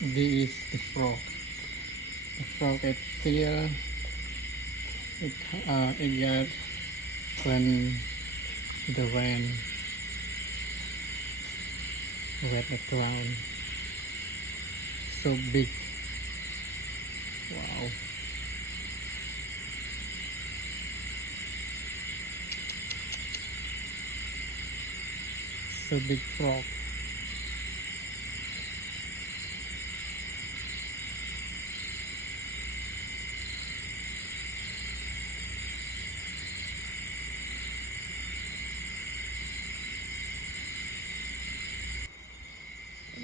This is the frog. The frog is still it got when the rain wet the ground. So big. Wow. So big frog.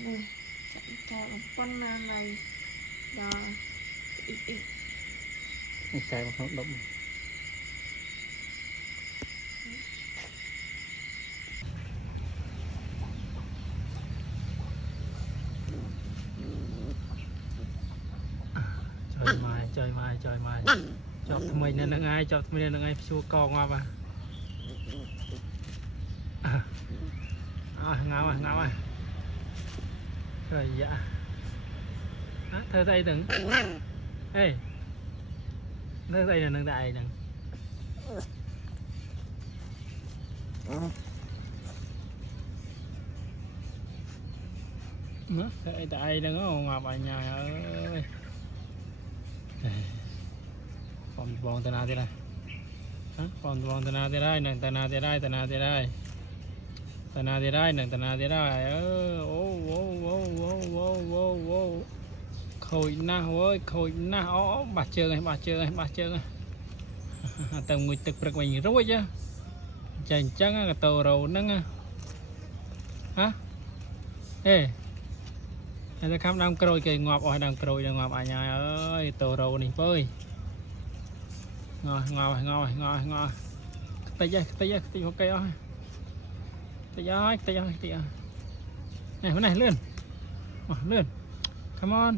Này, chạy một con này là ít Cái mà không động. Trời mai chọc thằng mình nên ai chọc mình nên ai xua con qua mà ngáo à trời dạ thơ dây đừng ê thơ dây là nâng đại đừng mất thơ đại đừng có ngọc ở nhà ơi còn bòn tờ nào thế này còn bòn tờ nào thế đây nè tờ nào thế đây nè tờ nào thế đây ô khôi na ơi khôi na ó bà chơi tầm người tực bực mình rối chứ chành trắng cái tàu rầu nâng hả ê người ta khám đang cày kề ngọt ở đang cày ở nhà ơi tàu rầu này bơi ngon tay ok ơi tay này lươn come on